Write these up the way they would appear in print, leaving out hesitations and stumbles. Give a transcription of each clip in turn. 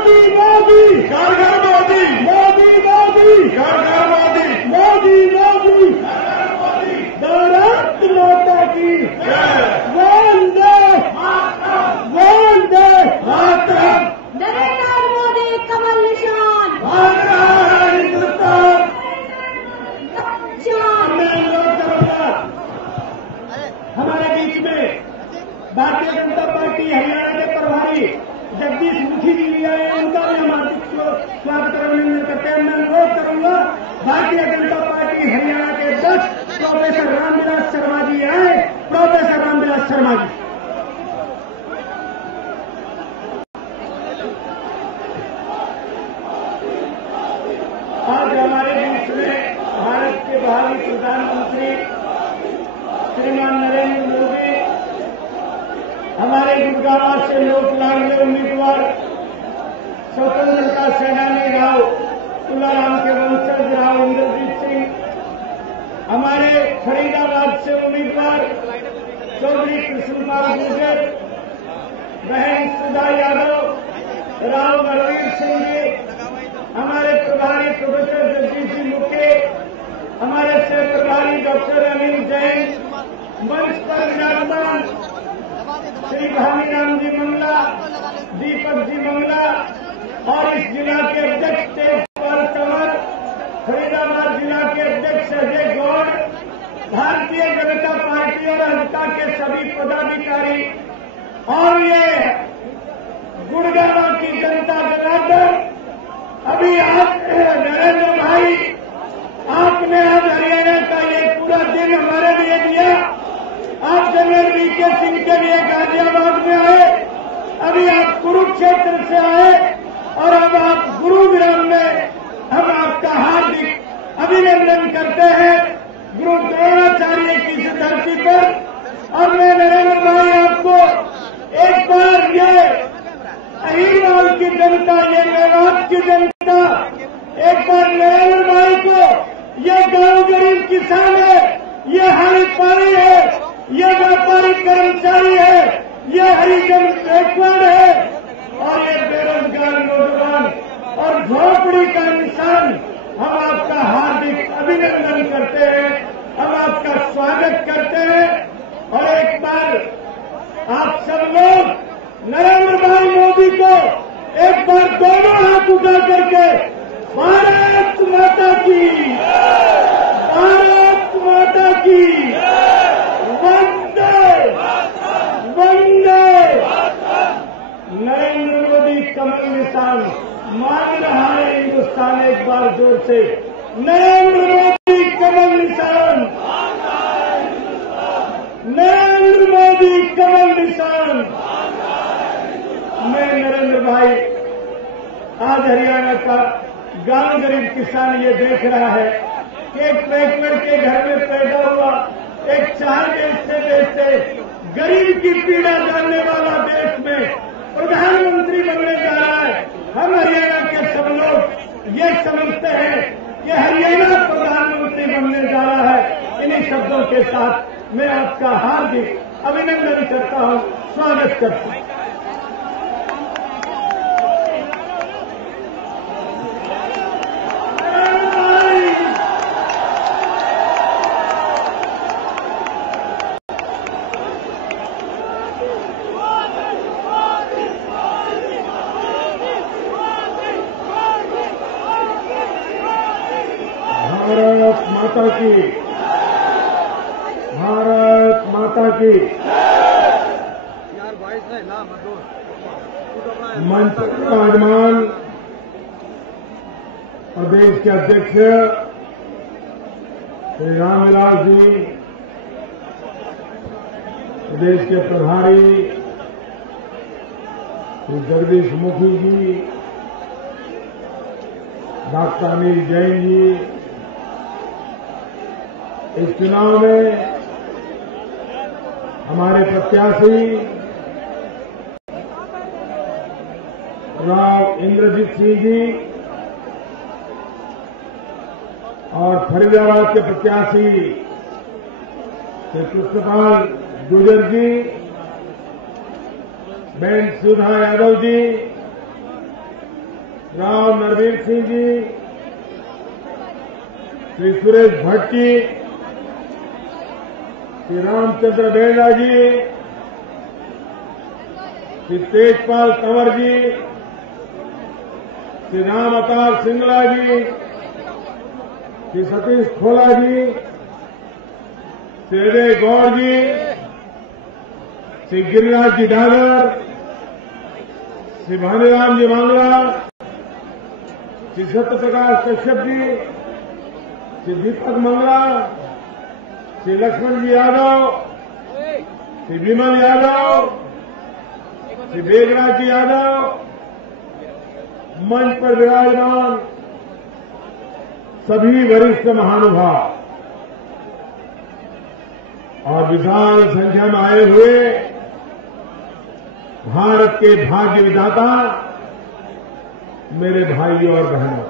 मोदी मोदी घर घर मोदी, मोदी मोदी घर घर मोदी, मोदी मोदी भारत माता की जय वंदे वंदे मातरम, नरेंद्र मोदी कमल निशान भारत हिंदुस्तान। निशान। मैं अनुरोध करूंगा हमारे बीच में भारतीय जनता पार्टी हरियाणा के प्रभारी जगदीश मुखी जी भी आए, उनका भी हम हार्दिक स्वागत और अभिनंदन करते हैं। मैं अनुरोध करूंगा भारतीय जनता पार्टी हरियाणा के अध्यक्ष प्रोफेसर रामविलास शर्मा जी आए। प्रोफेसर रामविलास शर्मा जी। आज हमारे बीच में भारत के भावी प्रधानमंत्री श्रीमान नरेंद्र मोदी, हमारे गुड़गांव से लोक लाडले उम्मीदवार स्वतंत्रता सेनानी राव तुलाराम के वंशज राव इंद्रजीत सिंह, हमारे फरीदाबाद से उम्मीदवार चौधरी कृष्णपाल गुर्जर, बहन सुधा यादव, राव बलवीर सिंह जी, हमारे प्रभारी प्रोफेसर जगदीश जी मुखे, हमारे सह प्रभारी डॉक्टर अनिल जैन, मंच पर विराजमान श्री भामीराम जी मंगला, दीपक जी मंगला और इस जिला के अध्यक्ष तेजपाल कंवर, फरीदाबाद जिला के अध्यक्ष अजय गौड़, भारतीय जनता पार्टी और हल्का के सभी पदाधिकारी और ये गुड़गांव की जनता जनार्दन। अभी आप नरेंद्र भाई, आपने आज हरियाणा का ये पूरा दिन हमारे लिए दिया। आप जनरल वीके सिंह के लिए गाजियाबाद में आए, अभी आप कुरुक्षेत्र से आए और अब आप गुरुग्राम में। हम आपका हार्दिक अभिनंदन करते हैं गुरु द्रोणाचार्य की इस धरती पर। और मैं नरेंद्र भाई आपको एक बार ये अहिरवाल की जनता, ये मेवात की जनता, एक बार नरेंद्र भाई को, ये गांव गरीब किसान है, ये हरिपारी है, ये व्यापारी कर्मचारी है, ये हरिजन बैकवर्ड है और ये बेरोजगार नौजवान और झोपड़ी का इंसान। हम आपका हार्दिक अभिनंदन करते हैं, हम आपका स्वागत करते हैं। और एक बार आप सब लोग नरेंद्र भाई मोदी को एक बार दोनों हाथ उठा करके भारत माता की, भारत माता की वंदे वंदे। नरेंद्र मोदी कमल निशान मांग रहा है हिंदुस्तान, एक बार जोर से नरेंद्र मोदी कमल निशान, नरेंद्र मोदी कमल निशान। मैं नरेंद्र भाई, आज हरियाणा का गांव गरीब किसान ये देख रहा है कि एक ट्रैक्टर के घर में पैदा हुआ, एक चाय बेचते बेचते गरीब की पीड़ा जानने वाला देश में प्रधानमंत्री बनने जा रहा है। हम हरियाणा के सब लोग ये समझते हैं कि हरियाणा प्रधानमंत्री बनने जा रहा है। इन्हीं शब्दों के साथ मैं आपका हार्दिक अभिनंदन करता हूं, स्वागत करता हूं। भारत माता की, भारत माता की। मंच पर विराजमान प्रदेश के अध्यक्ष श्री रामविलास जी, प्रदेश के प्रभारी श्री जगदीश मुखी जी, डॉक्टर अनिल जैन जी, इस चुनाव में हमारे प्रत्याशी राव इंद्रजीत सिंह जी और फरीदाबाद के प्रत्याशी श्री कृष्णपाल गुर्जर जी, बहन सुधा यादव जी, राव नरवीर सिंह जी, श्री सुरेश भट्ट जी, श्री रामचंद्र बेड़ा जी, श्री तेजपाल कंवर जी, श्री राम अवतार सिंगला जी, श्री सतीश खोला जी, श्री अजय गौड़ जी, श्री गिरिराज जी डागर, श्री भानुराम जी मांगला, श्री सत्यप्रकाश कश्यप जी, श्री दीपक मंगला, श्री लक्ष्मण जी यादव, श्री विमल यादव, श्री बेगराज जी यादव, मंच पर विराजमान सभी वरिष्ठ महानुभाव और विशाल संख्या में आए हुए भारत के भाग्य विधाता मेरे भाइयों और बहनों,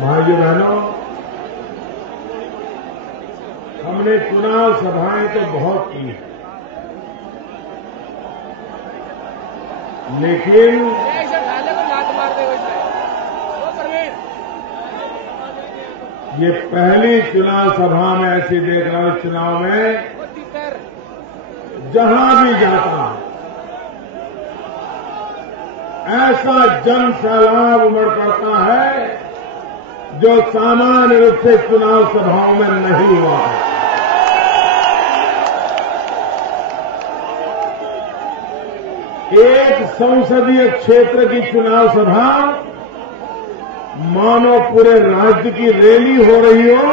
भाइयों बहनों, हमने चुनाव सभाएं तो बहुत की हैं, लेकिन ये पहली चुनाव सभा में ऐसी देख रहा हूं, चुनाव में जहां भी जाता हूं ऐसा जन सैलाब उमड़ पड़ता है जो सामान्य रूप से चुनाव सभाओं में नहीं हुआ है। एक संसदीय क्षेत्र की चुनाव सभा मानो पूरे राज्य की रैली हो रही हो,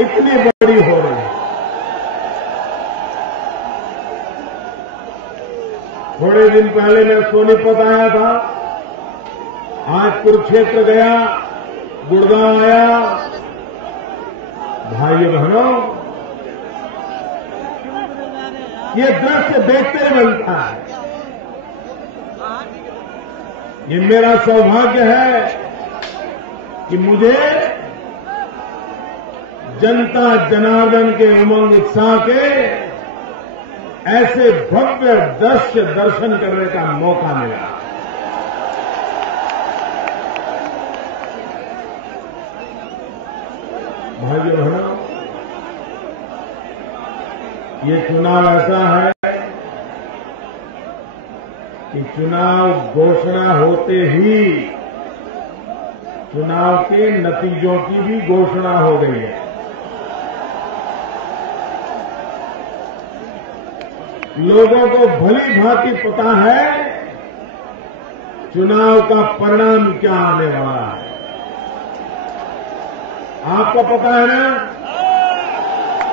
इतनी बड़ी हो रही है। थोड़े दिन पहले मैं सोनीपत आया था, आज कुरुक्षेत्र गया, गुड़गांव आया। भाइयों बहनों, ये दृश्य देखते ही बनता है। ये मेरा सौभाग्य है कि मुझे जनता जनार्दन के उमंग उत्साह के ऐसे भव्य दृश्य दर्शन करने का मौका मिला। भाइयों बहनों, ये चुनाव ऐसा है कि चुनाव घोषणा होते ही चुनाव के नतीजों की भी घोषणा हो गई है। लोगों को भली भांति पता है चुनाव का परिणाम क्या आने वाला है। आपको पता है ना?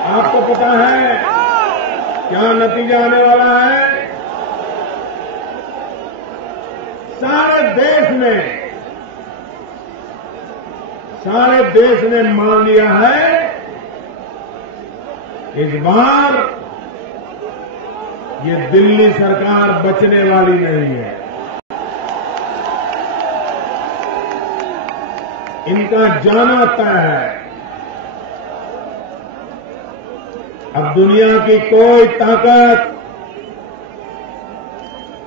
आपको पता है क्या नतीजा आने वाला है? सारे देश ने मान लिया है इस बार ये दिल्ली सरकार बचने वाली नहीं है। इनका जाना तय है। अब दुनिया की कोई ताकत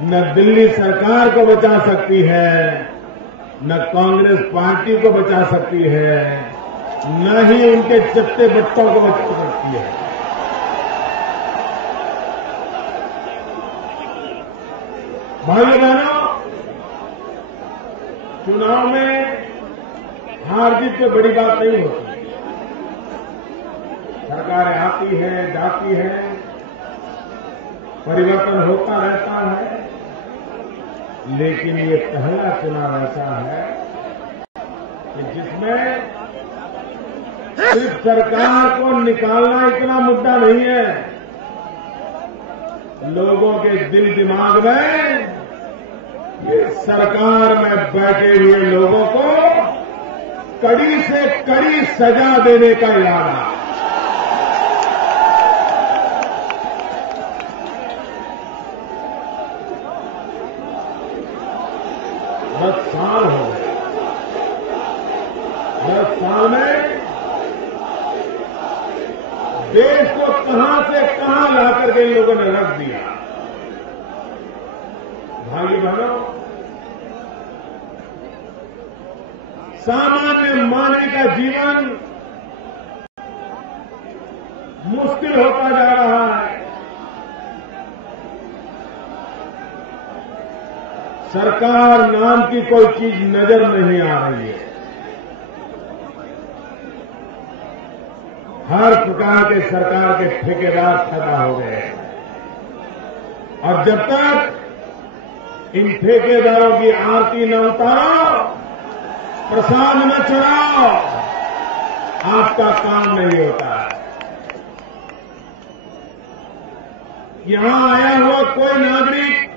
न दिल्ली सरकार को बचा सकती है, न कांग्रेस पार्टी को बचा सकती है, न ही उनके चट्टे बट्टों को बचा सकती है। भाइयों बहनों, चुनाव में हार जीत तो बड़ी बात नहीं होती। सरकारें आती हैं, जाती हैं, परिवर्तन होता रहता है, लेकिन ये पहला चुनाव ऐसा है कि जिसमें सिर्फ सरकार को निकालना इतना मुद्दा नहीं है, लोगों के दिल दिमाग में ये सरकार में बैठे हुए लोगों को कड़ी से कड़ी सजा देने का इरादा। 10 साल हो गए। 10 साल में देश को कहां से कहां लाकर के इन लोगों ने रख दिया। भाई बहनों, सामान्य मानव का जीवन मुश्किल होता जा रहा है। सरकार नाम की कोई चीज नजर नहीं आ रही है। हर प्रकार के सरकार के ठेकेदार पैदा हो गए हैं और जब तक इन ठेकेदारों की आरती न उतारो, प्रसाद न चढ़ाओ, आपका काम नहीं होता। यहां आया हुआ कोई नागरिक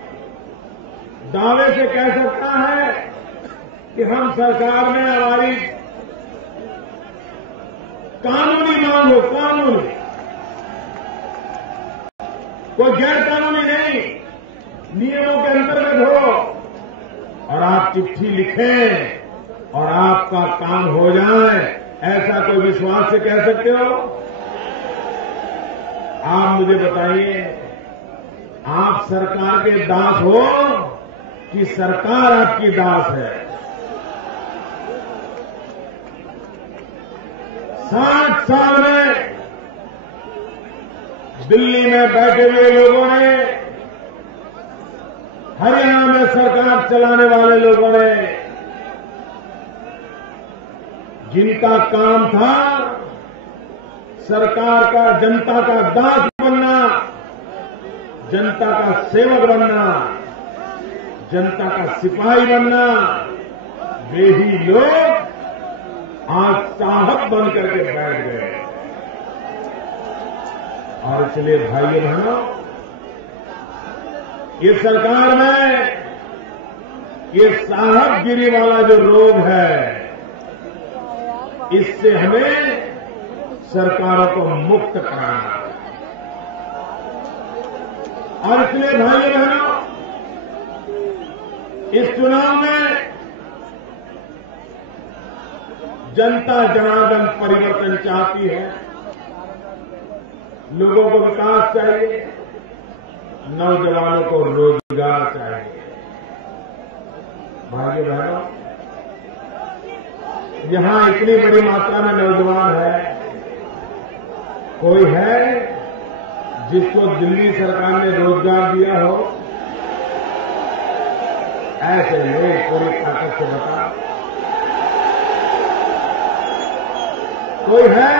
दावे से कह सकता है कि हम सरकार में हमारी कानूनी मांग हो, कानूनी, कोई गैर कानूनी नहीं, नियमों के अंतर्गत हो, और आप चिट्ठी लिखें और आपका काम हो जाए, ऐसा कोई विश्वास से कह सकते हो? आप मुझे बताइए, आप सरकार के दास हो कि सरकार आपकी दास है? 60 साल में दिल्ली में बैठे हुए लोगों ने, हरियाणा में सरकार चलाने वाले लोगों ने, जिनका काम था सरकार का, जनता का दास बनना, जनता का सेवक बनना, जनता का सिपाही बनना, वे ही लोग आज चाहत बन करके बैठ गए। और इसलिए भाइयों बहनों, ये सरकार में ये साहबगिरी वाला जो रोग है, इससे हमें सरकारों को मुक्त कराना। और इसलिए भाइयों बहनों, इस चुनाव में जनता जनार्दन परिवर्तन चाहती है। लोगों को विकास चाहिए, नौजवानों को रोजगार चाहिए। भाइयों बहनों, यहां इतनी बड़ी मात्रा में नौजवान है, कोई है जिसको दिल्ली सरकार ने रोजगार दिया हो? ऐसे लोग पूरी ताकत से बता। कोई है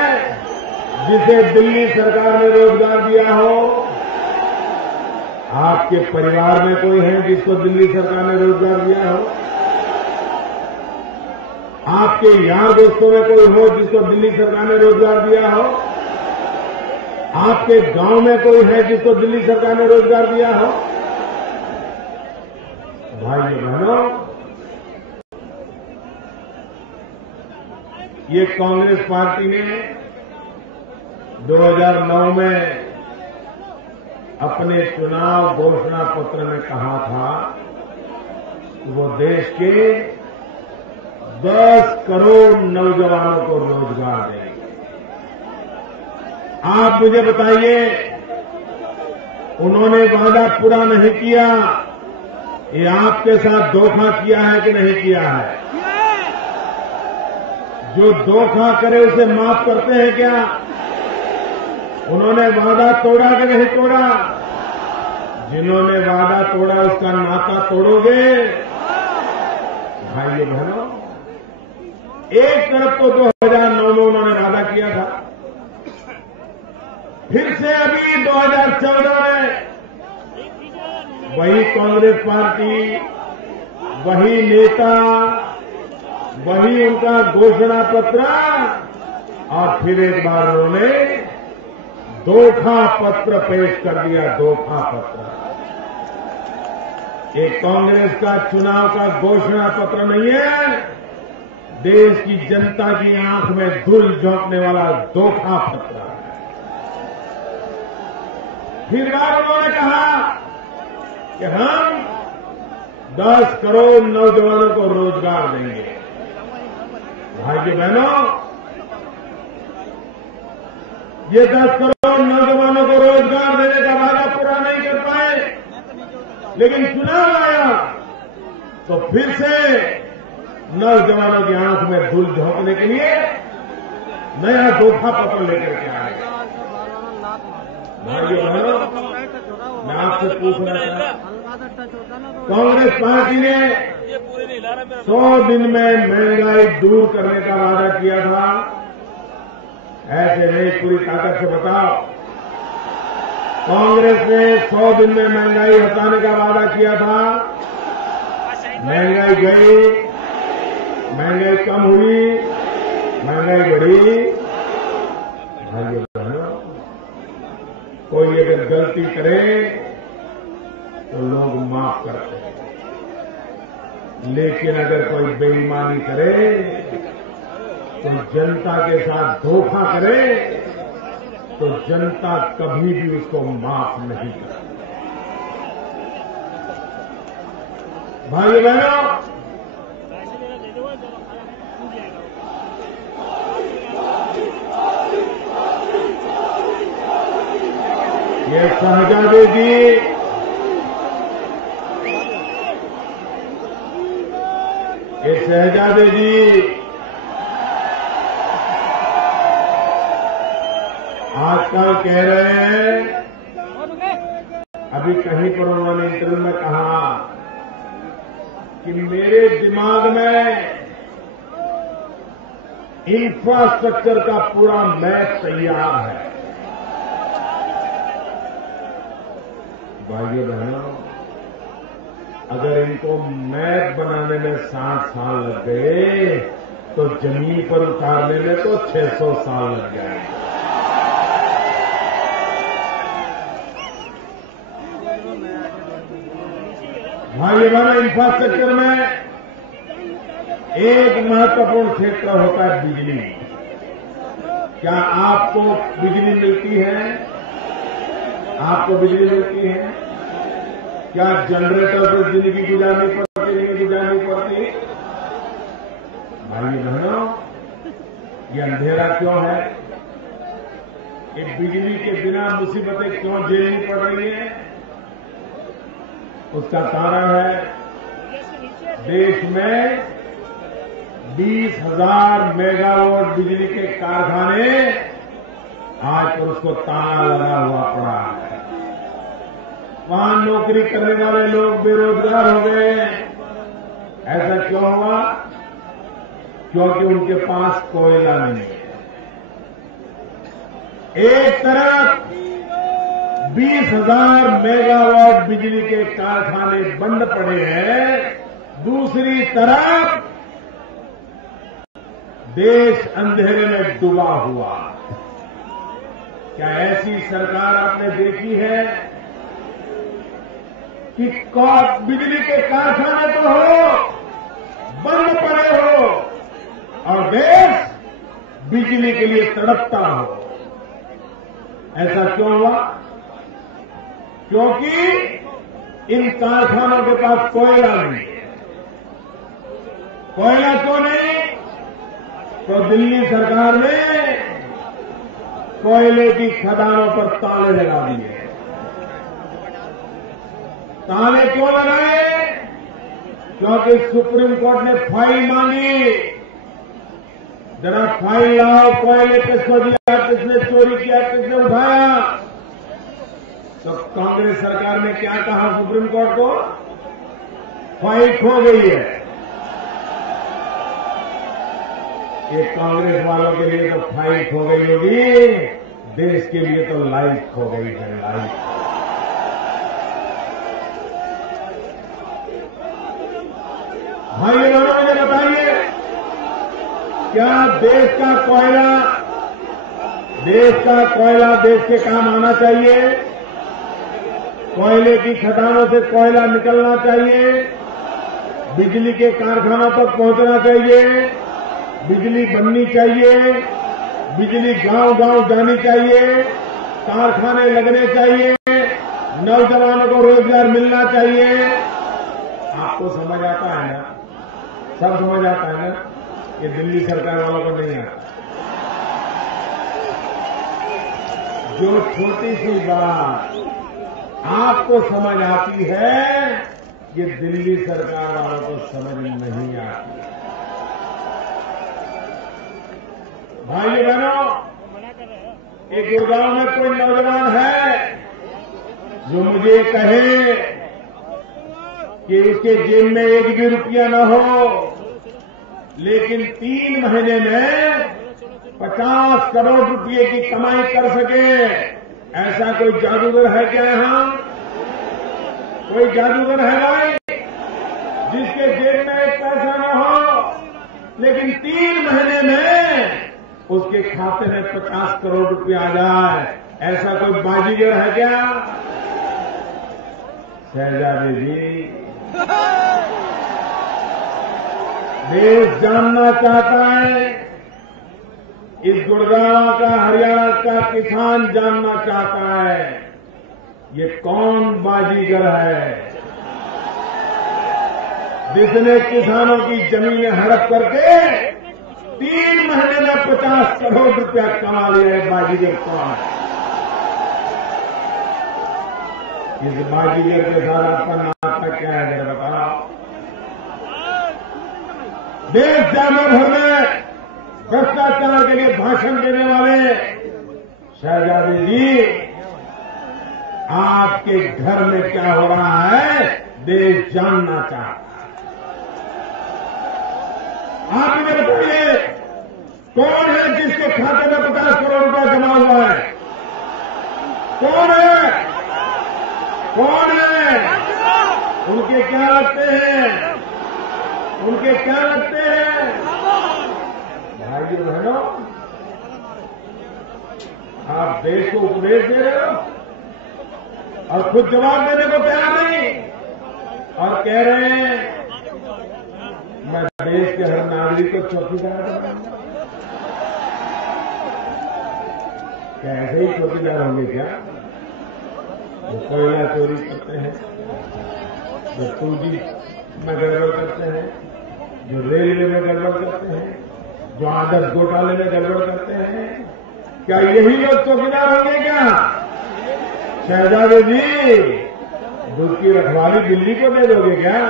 जिसे दिल्ली सरकार ने रोजगार दिया हो? आपके परिवार में कोई है जिसको दिल्ली सरकार ने रोजगार दिया हो? आपके यार दोस्तों में कोई हो जिसको दिल्ली सरकार ने रोजगार दिया हो? आपके गांव में कोई है जिसको दिल्ली सरकार ने रोजगार दिया हो? भाइयों बहनों, ये कांग्रेस पार्टी ने 2009 में अपने चुनाव घोषणा पत्र में कहा था कि वो देश के 10 करोड़ नौजवानों को रोजगार देंगे। आप मुझे बताइए, उन्होंने वादा पूरा नहीं किया, ये आपके साथ धोखा किया है कि नहीं किया है? जो धोखा करे उसे माफ करते हैं क्या? उन्होंने वादा तोड़ा कि नहीं तोड़ा? जिन्होंने वादा तोड़ा उसका नाता तोड़ोगे? भाइयों बहनों, एक तरफ तो 2009 में उन्होंने वादा किया था, फिर से अभी 2014 में वही कांग्रेस पार्टी, वही नेता, वही उनका घोषणा पत्र, और फिर एक बार उन्होंने धोखा पत्र पेश कर दिया। धोखा पत्र ये कांग्रेस का चुनाव का घोषणा पत्र नहीं है, देश की जनता की आंख में धूल झोंकने वाला धोखा पत्र है। फिर बार उन्होंने कहा कि हम 10 करोड़ नौजवानों को रोजगार देंगे। भाइयों बहनों, ये 10 करोड़ नौजवानों को रोजगार देने का वादा पूरा नहीं कर पाए, लेकिन चुनाव आया तो फिर से नौजवानों की आंख में धूल झोंकने के लिए नया धोखा पत्र लेकर के आए। भाइयों बहनों, मैं आपसे पूछना चाहता हूं, कांग्रेस पार्टी ने 100 दिन में महंगाई दूर करने का वादा किया था। ऐसे नहीं, पूरी ताकत से बताओ, कांग्रेस ने 100 दिन में महंगाई हटाने का वादा किया था। महंगाई गई, महंगाई कम हुई, महंगाई बढ़ी। भाइयों बहनों, कोई अगर गलती करे तो लोग माफ करते हैं, लेकिन अगर कोई बेईमानी करे तो जनता के साथ धोखा करे तो जनता कभी भी उसको माफ नहीं करती। भाइयों बहनों, ये शहजादे जी आजकल कह रहे हैं, अभी कहीं पर उन्होंने इंटरव्यू में कहा कि मेरे दिमाग में इंफ्रास्ट्रक्चर का पूरा मैप तैयार है। भाइयों बहनों, अगर इनको मैप बनाने में 60 साल लग गए तो जमीन पर उतारने में तो 600 साल लग जाएंगे। भाइयों बहनों, इंफ्रास्ट्रक्चर में एक महत्वपूर्ण क्षेत्र होता है बिजली। क्या आपको बिजली मिलती है? आपको बिजली मिलती है? क्या जनरेटर से जिंदगी गुजारनी पड़ती, नहीं गुजारनी पड़ती? भाइयों बहनों, ये अंधेरा क्यों है? ये बिजली के बिना मुसीबतें क्यों झेलनी पड़ रही है? उसका कारण है, देश में 20,000 मेगावाट बिजली के कारखाने आज पर उसको ताला लगा हुआ पड़ा है। वहां नौकरी करने वाले लोग बेरोजगार हो गए। ऐसा क्यों हुआ? क्योंकि उनके पास कोयला नहीं है। एक तरफ 20,000 मेगावाट बिजली के कारखाने बंद पड़े हैं, दूसरी तरफ देश अंधेरे में डूबा हुआ। क्या ऐसी सरकार आपने देखी है कि बिजली के कारखाने तो हो, बंद पड़े हो और देश बिजली के लिए तड़पता हो? ऐसा क्यों हुआ? क्योंकि इन कारखानों के पास कोयला नहीं है। कोयला क्यों नहीं? तो दिल्ली सरकार ने कोयले की खदानों पर ताले लगा दिए। ताले क्यों लगाए? क्योंकि सुप्रीम कोर्ट ने फाइल मांगी, जरा फाइल लाओ, कोयले किसको दिया, किसने चोरी किया, किसने उठाया। तो कांग्रेस सरकार ने क्या कहा सुप्रीम कोर्ट को? फाइल खो गई है। ये कांग्रेस वालों के लिए तो फाइल खो गई होगी, देश के लिए तो लाइफ खो गई है, लाइफ। भाइयों बहनों, मुझे बताइए, क्या देश का कोयला देश के काम आना चाहिए? कोयले की खदानों से कोयला निकलना चाहिए, बिजली के कारखानों तक पहुंचना चाहिए, बिजली बननी चाहिए, बिजली गांव-गांव जानी चाहिए, कारखाने लगने चाहिए, नौजवानों को रोजगार मिलना चाहिए। आपको समझ आता है ना? सब समझ आता है ना? कि दिल्ली सरकार वालों को नहीं आता। जो छोटी सी बात आपको समझ आती है, ये दिल्ली सरकार वालों को समझ नहीं आती। भाइयों बहनों, एक गुड़गांव में कोई नौजवान है जो मुझे कहे कि उसके जेब में एक भी रुपया न हो, लेकिन 3 महीने में 50 करोड़ रुपए की कमाई कर सके, ऐसा कोई जादूगर है क्या यहां? कोई जादूगर है भाई जिसके जेब में एक पैसा न हो, लेकिन 3 महीने में उसके खाते में 50 करोड़ रुपया आ जाए? ऐसा कोई बाजीगर है क्या? शहजादी जी, देश जानना चाहता है, इस गुड़गांव का, हरियाणा का किसान जानना चाहता है, ये कौन बाजीगर है जिसने किसानों की जमीनें हड़प करके 3 महीने में 50 करोड़ रुपया कमा लिया है? बाजीगर कौन है? इस बाजीगर के साथ आपका नाता क्या है जरा बताओ? देश जाना भर में भ्रष्टाचार के लिए भाषण देने वाले शहजादी जी, आपके घर में क्या हो रहा है देश जानना चाहता है। आप मुझे बताइए, कौन है जिसके खाते में 50 करोड़ रुपया जमा हुआ है? कौन है? कौन है? उनके क्या लगते हैं? उनके क्या लगते हैं? भाइयों बहनों, आप देश को उपदेश दे रहे हो और खुद जवाब देने को तैयार नहीं, और कह रहे हैं मैं देश के हर नागरिक को चौकीदार बनाऊंगा। क्या ऐसे ही चौकीदार होंगे क्या? जो कोयला चोरी करते हैं, जो 2G में गड़बड़ करते हैं, जो रेलवे में गड़बड़ करते हैं, जो आदर्श घोटाले में गड़बड़ करते हैं, क्या यही लोग चौकीदार होंगे क्या? शहजादी जी, दूध की रखवाली दिल्ली को दे दोगे क्या?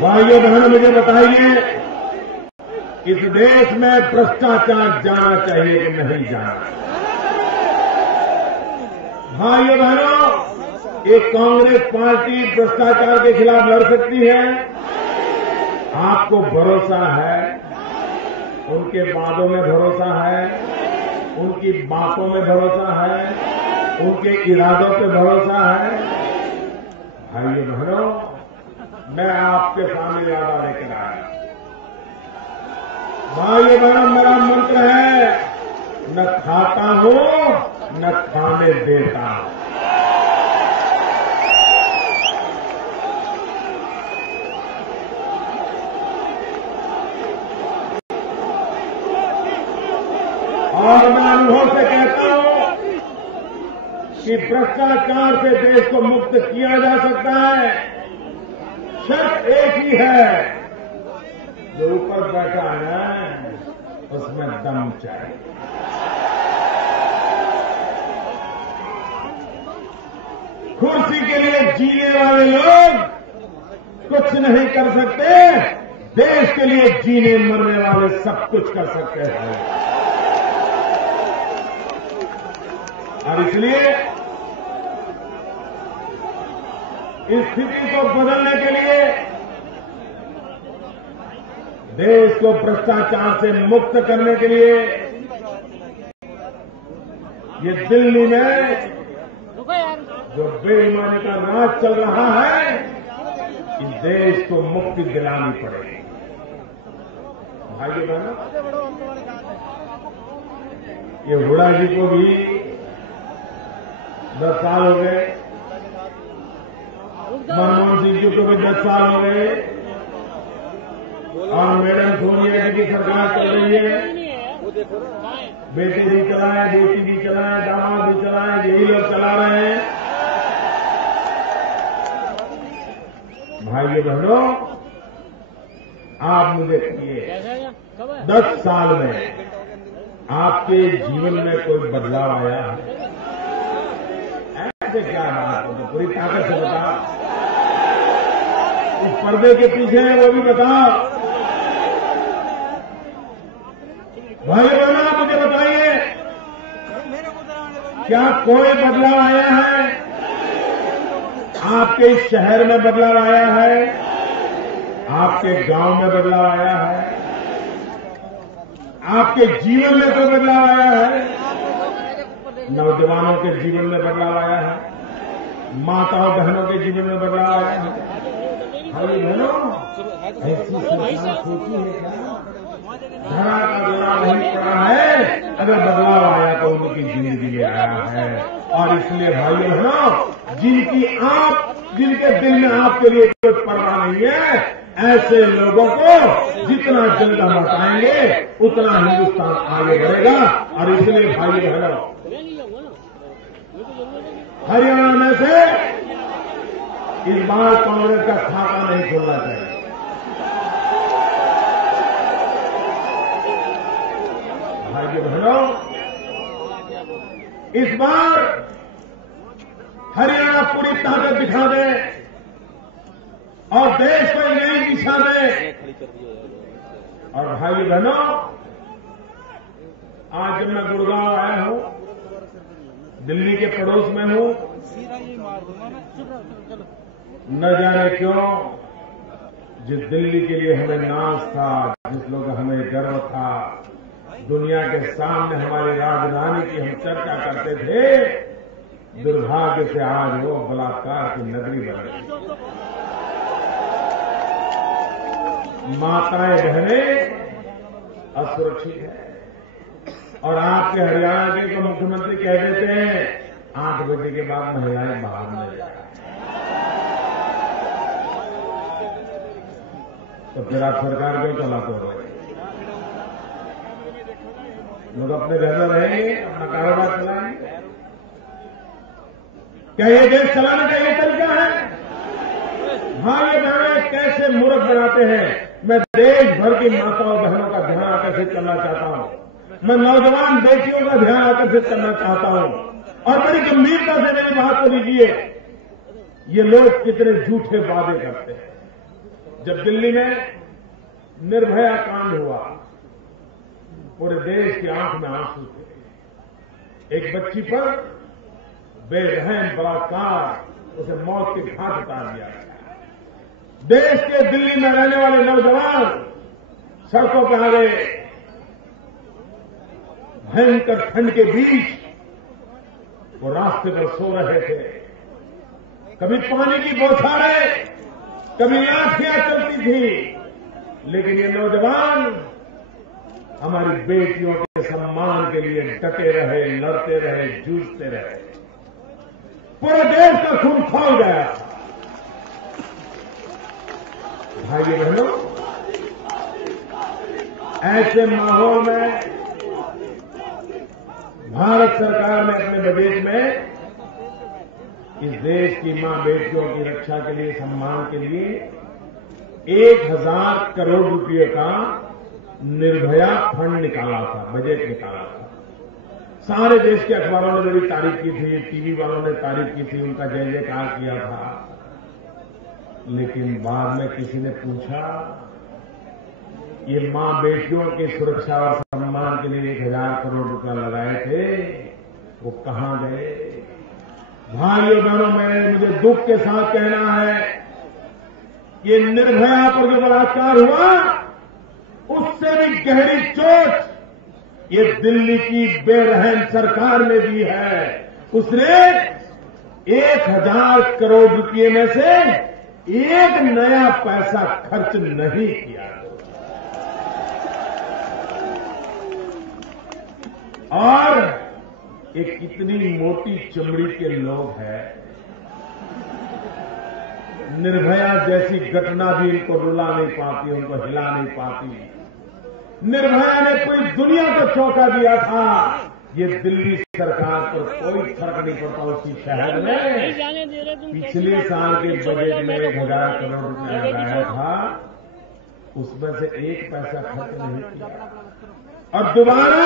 भाइयों बहनों, मुझे बताइए, इस देश में भ्रष्टाचार जाना चाहिए कि नहीं जाना? भाइयों बहनों, एक कांग्रेस पार्टी भ्रष्टाचार के खिलाफ लड़ सकती है? आपको भरोसा है? उनके वादों में भरोसा है? उनकी बातों में भरोसा है? उनके इरादों पे भरोसा है? भाइयों बहनों, मैं आपके सामने याद लेकर आया। भाइयों बहनों, मेरा मंत्र है, न खाता हूं न खाने देता हूं। और मैं अनुभव से कहता हूं कि भ्रष्टाचार से देश को मुक्त किया जा सकता है। शर्त एक ही है, जो ऊपर बैठा है उसमें दम चाहिए। कुर्सी के लिए जीने वाले लोग कुछ नहीं कर सकते, देश के लिए जीने मरने वाले सब कुछ कर सकते हैं। और इसलिए इस स्थिति को बदलने के लिए, देश को भ्रष्टाचार से मुक्त करने के लिए, ये दिल्ली में जो बेईमानी का राज चल रहा है, इस देश को मुक्ति दिलानी पड़ेगी। भाइयों बहनों, ये हुड्डा जी को भी 10 साल हो गए, मनमोहन सिंह जी को भी 10 साल हो गए और मैडम सोनिया जी की सरकार चल रही है। बेटे भी चलाए, बेटी भी चलाए, दामाद भी चलाए, यही लोग चला रहे हैं। भाइयों बहनों, आप मुझे कहिए 10 साल में आपके जीवन में कोई बदलाव आया है? ऐसे क्या बात है? पूरी ताकत से बताओ। इस पर्दे के पीछे है वो भी बताओ। भाई बहनों, आप मुझे बताइए, क्या कोई बदलाव आया है? आपके इस शहर में बदलाव आया है? आपके गांव में बदलाव आया है? आपके जीवन में कोई बदलाव आया है? नौजवानों के जीवन में बदलाव आया है? माताओं बहनों के जीवन में बदलाव आया है? भाई बहनों, ऐसी सरकार सोची है क्या? धरा का दौरा नहीं पड़ा है, अगर बदलाव आया तो उनकी जिंदगी में आया है। और इसलिए भाइयों बहनों, जिनके दिल में आपके लिए कोई परवाह नहीं है, ऐसे लोगों को जितना जल्द हम हटाएंगे उतना हिंदुस्तान आगे बढ़ेगा। और इसलिए भाइयों बहनों, हरियाणा में से इस बार कांग्रेस का खाता नहीं खोलना चाहिए। भाइयों बहनों, इस बार हरियाणा पूरी ताकत दिखा दे और देश को नई दिशा दे। और भाइयों बहनों, आज जब मैं गुड़गांव आया हूं, दिल्ली के पड़ोस में हूं, न जाने क्यों जिस दिल्ली के लिए हमें नाज था, जिस लोग हमें गर्व था, दुनिया के सामने हमारी राजधानी की हम चर्चा करते थे, दुर्भाग्य से आज वो बलात्कार की नगरी बन गई। माताएं बहनें असुरक्षित है। और आपके हरियाणा के को मुख्यमंत्री कह देते हैं 8 बजे के बाद महिलाएं बाहर न जाए। तो फिर आप सरकार क्यों चलाते हो? लोग अपने घर में रहेंगे, अपना कारोबार चलाएंगे। क्या ये देश चलाने का ये तरीका है? भाई बहनें कैसे मूर्ख बनाते हैं। मैं देश भर की माताओं बहनों का ध्यान आकर्षित करना चाहता हूं। मैं नौजवान बेटियों का ध्यान आकर्षित करना चाहता हूं। और बड़ी गंभीरता से मेरी बात को लीजिए, ये लोग कितने झूठे वादे करते हैं। जब दिल्ली में निर्भया कांड हुआ, पूरे देश की आंख में आंसू थे। एक बच्ची पर बेरहम बलात्कार, उसे मौत के घाट उतार दिया। देश के दिल्ली में रहने वाले नौजवान सड़कों पर आ गए। भयंकर ठंड के बीच वो रास्ते पर सो रहे थे। कभी पानी की बौछारें, कभी लाठियां चलती थी, लेकिन ये नौजवान हमारी बेटियों के सम्मान के लिए डटे रहे, लड़ते रहे, जूझते रहे। पूरे देश का खून खौल गया। भाइयों बहनों, ऐसे माहौल में भारत सरकार ने अपने बजट में इस देश की मां बेटियों की रक्षा के लिए, सम्मान के लिए 1000 करोड़ रुपए का निर्भया फंड निकाला था, बजट निकाला था। सारे देश के अखबारों ने बड़ी तारीफ की थी, टीवी वालों ने तारीफ की थी, उनका जय जयकार किया था। लेकिन बाद में किसी ने पूछा, ये मां बेटियों की सुरक्षा और सम्मान के लिए 1000 करोड़ रुपया लगाए थे, वो कहां गए? भाइयों बहनों, मुझे दुख के साथ कहना है, ये निर्भया पर जो बलात्कार हुआ, उससे भी गहरी चोट ये दिल्ली की बेरहम सरकार ने दी है। उसने 1000 करोड़ रुपये में से एक नया पैसा खर्च नहीं किया। और एक कितनी मोटी चमड़ी के लोग हैं, निर्भया जैसी घटना भी इनको रुला नहीं पाती, उनको हिला नहीं पाती। निर्भया ने पूरी दुनिया को चौंका दिया था। ये दिल्ली सरकार पर कोई फर्क नहीं पड़ता। उसी शहर में पिछले साल के बजट में 1,000 करोड़ रुपया लगाया था, उसमें से 1 पैसा खर्च नहीं किया। और दोबारा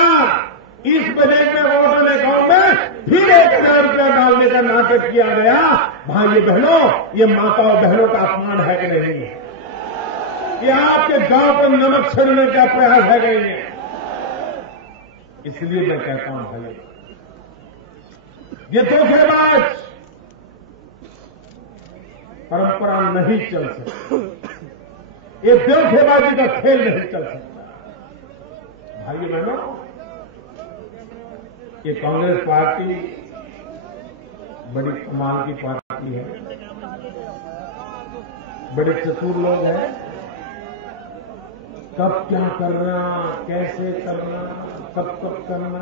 इस बजट में वोटर अकाउंट में फिर 1,000 रुपया डालने का नाटक किया गया। भाइयों बहनों, ये माताओं बहनों का अपमान है कि नहीं? ये आपके गांव पर नमक छिड़कने का प्रयास है कि नहीं? इसलिए मैं कहता हूं भाई, ये धोखेबाज परंपरा नहीं चल सकती। ये धोखेबाजी का खेल नहीं चल सकता। भाइयों बहनों, ये कांग्रेस पार्टी बड़ी कमाल की पार्टी है, बड़े चतुर लोग हैं। कब क्या करना, कैसे करना, कब करना,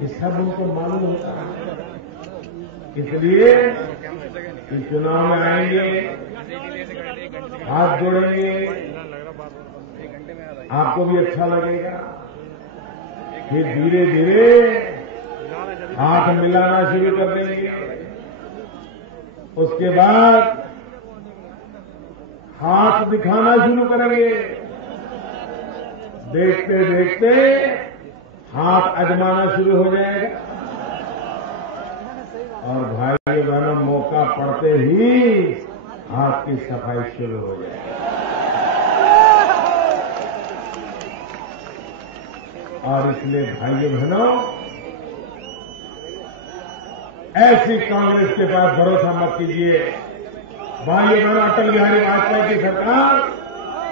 ये सब उनको मालूम होता है। इसलिए इस चुनाव में आएंगे, हाथ जोड़ेंगे, आपको भी अच्छा लगेगा। फिर धीरे धीरे हाथ मिलाना शुरू कर देंगे। उसके बाद हाथ दिखाना शुरू करेंगे। देखते देखते हाथ आजमाना शुरू हो जाएगा। और भाइयों बहनों, मौका पड़ते ही हाथ की सफाई शुरू हो जाएगी। और इसलिए भाइयों बहनों, ऐसी कांग्रेस के पास भरोसा मत कीजिए। भाइयों बहनों, अटल बिहारी वाजपेयी की सरकार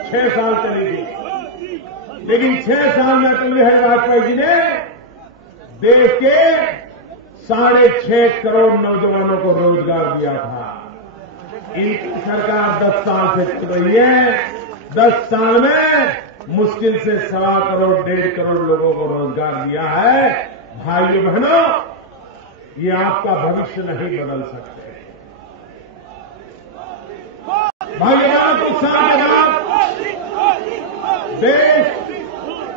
6 साल चली थी, लेकिन 6 साल में अटल बिहारी वाजपेयी जी ने देश के 6.5 करोड़ नौजवानों को रोजगार दिया था। इनकी सरकार 10 साल से चल रही है। 10 साल में मुश्किल से 1.25 करोड़ 1.5 करोड़ लोगों को रोजगार दिया है। भाइयों बहनों, ये आपका भविष्य नहीं बदल सकते। भाइयों बहनों, कुछ साल के बाद देश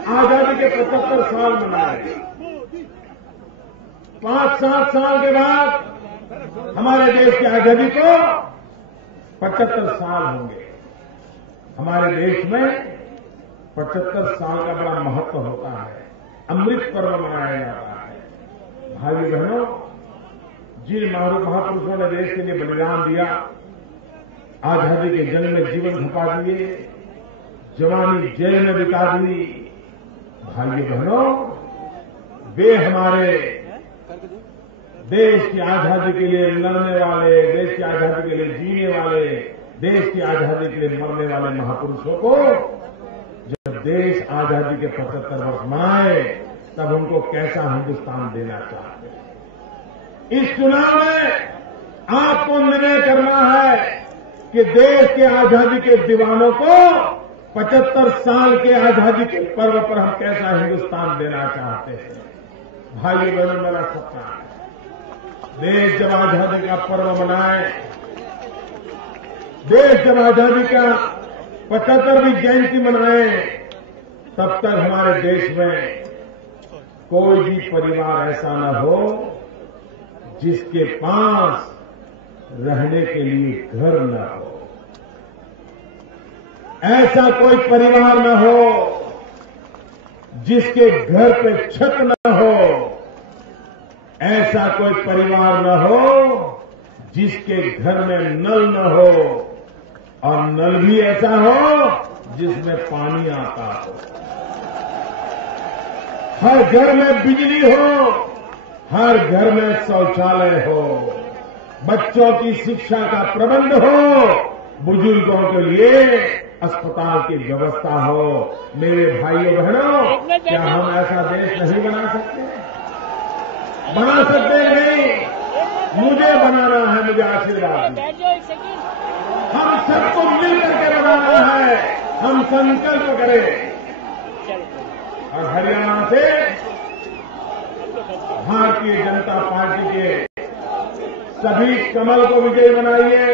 आजादी के 75 साल मनाएगा। 5-7 साल के बाद हमारे देश की आजादी को 75 साल होंगे। हमारे देश में 75 साल का बड़ा महत्व होता है। अमृत पर्व मनाया जाता है। भाइयों बहनों, जिन महापुरुषों ने देश के लिए बलिदान दिया, आजादी के जंग में जीवन खपा दिए, जवानी जेल में बिता दी, भाइयों बहनों, वे हमारे देश की आजादी के लिए लड़ने वाले, देश की आजादी के लिए जीने वाले, देश की आजादी के लिए मरने वाले महापुरुषों को जब देश आजादी के 75 वर्ष मनाए, तब उनको कैसा हिंदुस्तान देना चाहते हैं। इस चुनाव में आपको निर्णय करना है कि देश के आजादी के दीवानों को 75 साल के आजादी के पर्व पर हम कैसा हिंदुस्तान देना चाहते हैं। भाइयों बहनों, मेरा सपना है देश जब आजादी का पर्व मनाए, देश जब आजादी का 75वीं जयंती मनाए, तब तक हमारे देश में कोई भी परिवार ऐसा न हो जिसके पास रहने के लिए घर न हो। ऐसा कोई परिवार न हो जिसके घर पे छत न हो। ऐसा कोई परिवार न हो जिसके घर में नल न हो, और नल भी ऐसा हो जिसमें पानी आता हो। हर घर में बिजली हो, हर घर में शौचालय हो, बच्चों की शिक्षा का प्रबंध हो, बुजुर्गों के लिए अस्पताल की व्यवस्था हो। मेरे भाइयों बहनों, क्या हम ऐसा देश नहीं बना सकते? बना सकते नहीं? मुझे बनाना है, मुझे आशीर्वाद दीजिए। हम सबको मिलकर के बनाना है। हम संकल्प करें और हरियाणा से भारतीय जनता पार्टी के सभी कमल को विजयी बनाइए।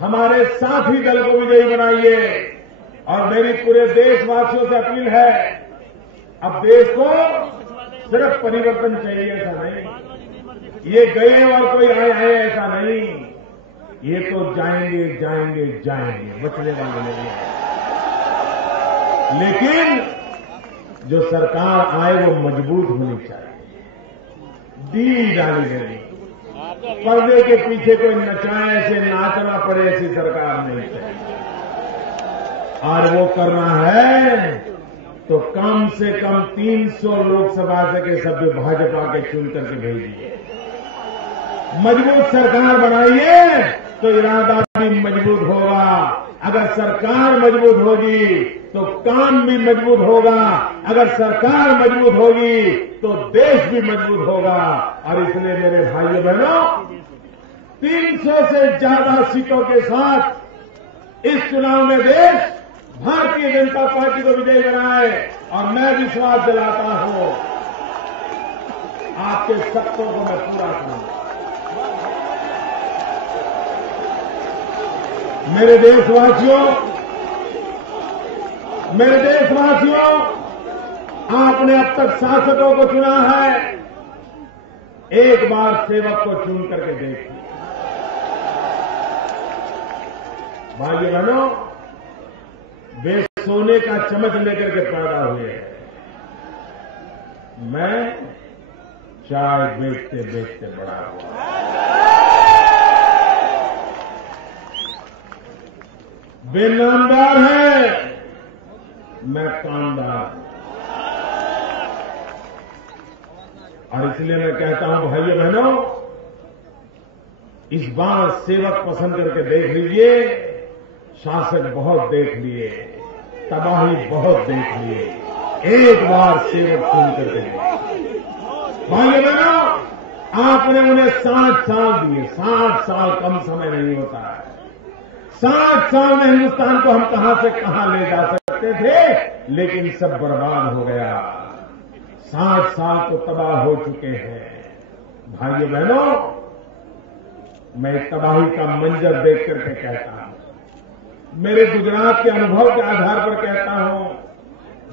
हमारे साथी दल को विजयी बनाइए। और मेरी पूरे देशवासियों से अपील है, अब देश को सिर्फ परिवर्तन चाहिए ऐसा नहीं, ये गए और कोई आए हैं ऐसा नहीं, ये तो जाएंगे जाएंगे जाएंगे, बचने वाले नहीं है। लेकिन जो सरकार आए वो मजबूत होनी चाहिए, दी डाली जाए, पर्दे के पीछे कोई नचाए ऐसे नाचना पड़े ऐसी सरकार नहीं चाहिए। और वो करना है तो कम से कम 300 लोकसभा के सभ्य भाजपा के चुन करके भेजिए। मजबूत सरकार बनाइए तो इरादा भी मजबूत होगा। अगर सरकार मजबूत होगी तो काम भी मजबूत होगा। अगर सरकार मजबूत होगी तो देश भी मजबूत होगा। और इसलिए मेरे भाइयों बहनों, 300 से ज्यादा सीटों के साथ इस चुनाव में देश भारतीय जनता पार्टी को विजयी बनाए। और मैं विश्वास दिलाता हूं आपके सपनों को मैं पूरा करूंगा। मेरे देशवासियों, आपने अब तक शासकों को चुना है, एक बार सेवक को चुन करके देखिए। भाइयों बहनों, वे सोने का चम्मच लेकर के पैदा हुए हैं, मैं चाय बेचते बेचते बड़ा हुआ। वे नामदार हैं, मैं कामदार हूं। और इसलिए मैं कहता हूं भाइयों बहनों, इस बार सेवक पसंद करके देख लीजिए। शासक बहुत देख लिए, तबाही बहुत देख लिए, एक बार सेवक चुन करके देखिए। भाइयों बहनों, आपने उन्हें 60 साल दिए। 60 साल कम समय नहीं होता है। 60 साल में हिंदुस्तान को हम कहां से कहां ले जा सकते थे, लेकिन सब बर्बाद हो गया। 60 साल तो तबाह हो चुके हैं। भाइयों बहनों, मैं तबाही का मंजर देख करके कहता हूं, मेरे गुजरात के अनुभव के आधार पर कहता हूं,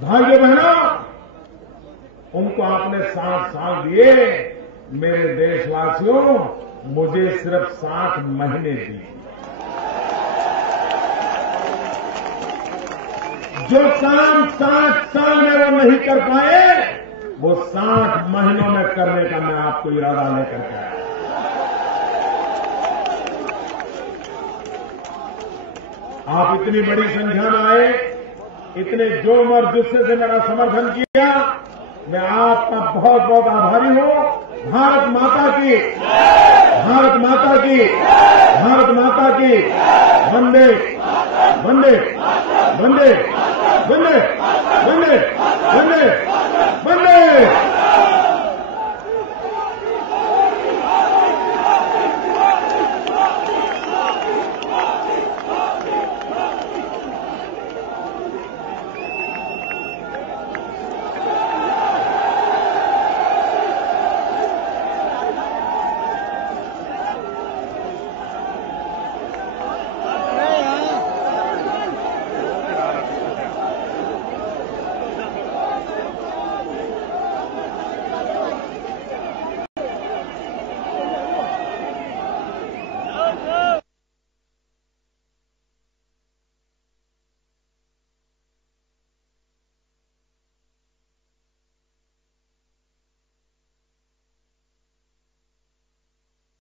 भाइयों बहनों, उनको आपने 60 साल दिए। मेरे देशवासियों, मुझे सिर्फ 60 महीने दिए। जो काम 60 साल में वो नहीं कर पाए, वो 60 महीनों में करने का मैं आपको इरादा लेकर के आया। आप इतनी बड़ी संख्या में आए, इतने जोम और जुस्से से मेरा समर्थन किया, मैं आपका बहुत बहुत आभारी हूं। भारत माता की, भारत माता की, भारत माता की। वंदे वंदे वंदे वंदे वंदे वंदे वंदे।